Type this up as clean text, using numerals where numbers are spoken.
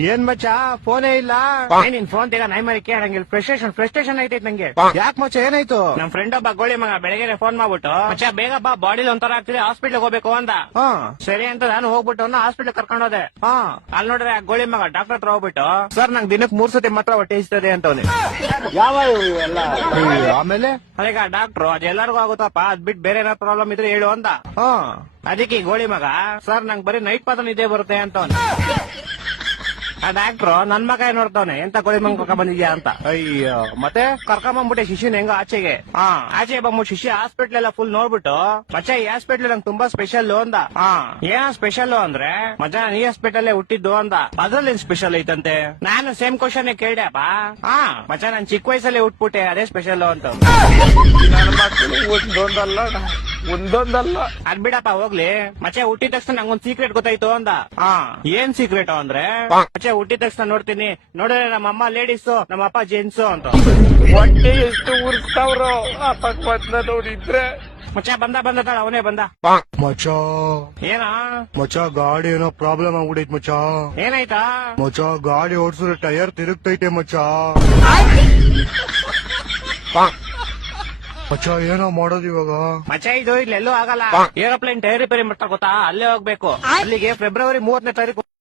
ಏನ್ ಮಚ್ಚ ಫೋನೇ ಇಲ್ಲ. ನಿನ್ ಫೋನ್ ತೆಗ ನೈ ಮರಿ ಕೇಳಂಗಿಲ್ಲ. ಫ್ರಸ್ಟ್ರೇಷನ್ ಐತೈತ್ ನಂಗೆ. ಯಾಕೆ ಮಚ್ಚ ಏನಾಯ್ತು? ನಮ್ ಫ್ರೆಂಡ್ ಒಬ್ಬ ಗೋಳಿ ಮಗ ಬೆಳಗ್ಗೆ ಫೋನ್ ಮಾಡ್ಬಿಟ್ಟು ಮಚ್ಚ ಬೇಗ ಬಾ ಬಾಡಿಲಿ ಒಂಥರ ಆಗ್ತಿದೆ ಹಾಸ್ಪಿಟ್ಲ್ ಹೋಗ್ಬೇಕು ಅಂದ. ಸರಿ ಅಂತ ನಾನು ಹೋಗ್ಬಿಟ್ಟು ಹಾಸ್ಪಿಟ್ಲ್ ಕರ್ಕೊಂಡು ಹೋದೆ. ಅಲ್ಲಿ ನೋಡ್ರೆ ಗೋಳಿ ಮಗ ಡಾಕ್ಟರ್ ಹತ್ರ ಹೋಗ್ಬಿಟ್ಟು ಸರ್ ನಂಗೆ ದಿನಕ್ಕೆ 3 ಸತಿ ಮಾತ್ರ ಹೊಟ್ಟೆ ಇಸ್ತದೆ ಅಂತವನೆ. ಯಾವ ಇವೆಲ್ಲ? ಆಮೇಲೆ ಅದೀಗ ಡಾಕ್ಟ್ರು ಅದೆಲ್ಲರಿಗೂ ಆಗುತ್ತಪ್ಪ ಅದ್ ಬಿಟ್ಟು ಬೇರೆ ಏನಾದ್ರು ಪ್ರಾಬ್ಲಮ್ ಇದ್ರೆ ಹೇಳು ಅಂತ. ಅದಕ್ಕೆ ಗೋಳಿ ಮಗ ಸರ್ ನಂಗೆ ಬರೀ ನೈಟ್ ಮಾತ್ರ ನಿದ್ದೆ ಬರುತ್ತೆ ಅಂತವನೆ. ಆ ಡಾಕ್ಟ್ರು ನನ್ ಮಗ ನೋಡ್ತಾವನೆ ಎಂತ ಗೋಳಿ ಮಗ ಕರ್ಕೊಂಡ್ ಬಂದಿದ್ಯಾ ಅಂತ. ಅಯ್ಯೋ ಮತ್ತೆ ಕರ್ಕೊಂಬಂದ್ಬಿಟ್ಟೆ ಶಿಶುನ್ ಹೆಂಗ ಆಚೆಗೆ. ಆಚೆ ಬಂದ್ಬಿಟ್ಟು ಶಿಶು ಹಾಸ್ಪಿಟ್ಲ್ ಎಲ್ಲ ಫುಲ್ ನೋಡ್ಬಿಟ್ಟು ಮಚ್ಚ ಈ ಹಾಸ್ಪಿಟ್ಲ್ ನಂಗೆ ತುಂಬಾ ಸ್ಪೆಷಲ್ ಅಂದ. ಏನ ಸ್ಪೆಷಲ್ ಅಂದ್ರೆ ಮಚ್ಚ ನೀ ಹಾಸ್ಪಿಟಲ್ ಹುಟ್ಟಿದ್ದು ಅಂದ. ಅದ್ರಲ್ಲಿ ಸ್ಪೆಷಲ್ ಐತಂತೆ. ನಾನು ಸೇಮ್ ಕ್ವಶನ್ ಕೇಳ್ದೆಪ್ಪ. ಮಚ್ಚ ನಾನ್ ಚಿಕ್ಕ ವಯಸ್ಸಲ್ಲಿ ಹುಟ್ಬಿಟ್ಟೆ ಅದೇ ಸ್ಪೆಷಲ್ ಅಂತ. ನನ್ನ ಮಕ್ಕಳು ಒಂದೊಂದಲ್ಲ ಅದ್ ಬಿಡಪ್ಪ ಹೋಗ್ಲಿ. ಮಚ್ಚ ಹುಟ್ಟಿದ ತಕ್ಷಣ ನಂಗೊಂದ್ ಸೀಕ್ರೆಟ್ ಗೊತ್ತಾಯ್ತು ಅಂದ. ಏನ್ ಸೀಕ್ರೆಟ್ ಅಂದ್ರೆ ಮಚ್ಚ ಹುಟ್ಟಿದ ತಕ್ಷಣ ನೋಡ್ತೀನಿ ನೋಡಿದ್ರೆ ನಮ್ಮ ಅಮ್ಮ ಲೇಡೀಸು ನಮ್ಮ ಅಪ್ಪ ಜೆಂಟ್ಸು ಅಂತ. ಹೊಟ್ಟೆ ಎಷ್ಟು ಉರ್ಸ್ತಾವ್ರೋ ಅಪಕ್ವತ್ನ ನೋಡಿದ್ರೆ. ಮಚ್ಚ ಬಂದ ತಾಳ ಅವನೇ ಬಂದ. ಮಚ್ಚ ಏನ ಮಚ್ಚ ಗಾಡಿ ಏನೋ ಪ್ರಾಬ್ಲಮ್ ಆಗ್ಬಿಟ್ಟೈತ್ ಮಚ್ಚ. ಏನಾಯ್ತಾ? ಮಚ್ಚ ಗಾಡಿ ಓಡಿಸಿದ್ರೆ ಟೈರ್ ತಿರುಗ್ತೈತೆ ಮಚ್ಚ. ಮಚ್ಚ ಏನೋ ಮಾಡೋದು ಇವಾಗ? ಮಚ್ಚ ಇದು ಇಲ್ಲೆಲ್ಲೂ ಆಗಲ್ಲ. ಏರೋಪ್ಲೇನ್ ಟೈರ್ ರಿಪೇರಿ ಮಾಡ್ತಾ ಗೊತ್ತಾ, ಅಲ್ಲೇ ಹೋಗ್ಬೇಕು. ಅಲ್ಲಿಗೆ ಫೆಬ್ರವರಿ 30ನೇ ತಾರೀಕು